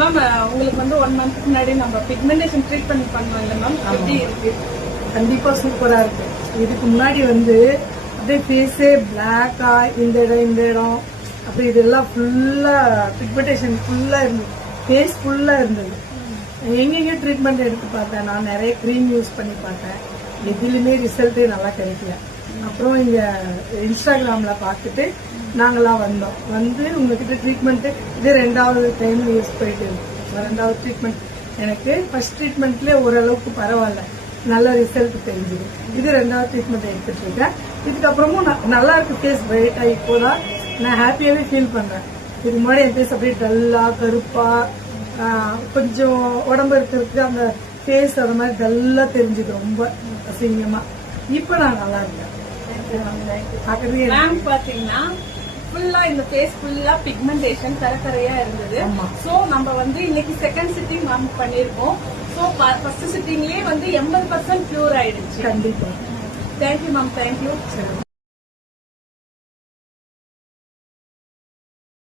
Ma'am உங்களுக்கு வந்து 1 month முன்னாடி நம்ம பிக்மெண்டேஷன் ட்ரீட்மெண்ட் பண்ணோம் இல்ல மேம், எப்படி இருக்கு? கண்டிப்பா சூப்பரா இருக்கு. இதுக்கு முன்னாடி வந்து அப்படியே ஃபேஸே பிளாக்கா இந்த இடம் அப்படி இதெல்லாம் ஃபுல்லா பிக்மெண்டேஷன் ஃபுல்லா இருந்தது, ஃபேஸ் ஃபுல்லா இருந்தது. எங்கெங்க ட்ரீட்மெண்ட் எடுத்து பார்த்தேன், நான் நிறைய க்ரீம் யூஸ் பண்ணி பார்த்தேன், எதுலையுமே ரிசல்ட்டே நல்லா கிடைக்கல. அப்புறம் இங்க இன்ஸ்டாகிராம்ல பார்த்துட்டு நாங்களாம் வந்தோம். வந்து உங்ககிட்ட ட்ரீட்மெண்ட் இது 2வது டைம் யூஸ் போயிட்டு இருக்கு. 2வது ட்ரீட்மெண்ட் எனக்கு ஃபர்ஸ்ட் ட்ரீட்மெண்ட்லேயே ஓரளவுக்கு பரவாயில்ல, நல்ல ரிசல்ட் தெரிஞ்சுது. இது 2வது ட்ரீட்மெண்ட் எடுத்துட்டு இருக்கேன். இதுக்கப்புறமும் நல்லா இருக்கு, ஃபேஸ் பிரைட் ஆகி இப்போதான் நான் ஹாப்பியாவே ஃபீல் பண்றேன். இதுக்கு முன்னாடி என் ஃபேஸ் அப்படியே டல்லா கருப்பா கொஞ்சம் உடம்பு இருக்கிறதுக்கு அந்த ஃபேஸ் அந்த மாதிரி டல்லா தெரிஞ்சுது, ரொம்ப அசிங்கமா. இப்ப நான் நல்லா இருக்கேன். மேம் பாத்தீங்கன்னா ஃபுல்லா இந்த ஃபேஸ் ஃபுல்லா பிக்மெண்டேஷன் கரையா இருந்தது. சோ நம்ம வந்து இன்னைக்கு செகண்ட் சிட்டிங் மேம் பண்ணிருக்கோம். சோ ஃபர்ஸ்ட் சிட்டிங்லயே வந்து 80% கியூர் ஆயிடுச்சு. கண்டிப்பா. Thank you ma'am, thank you.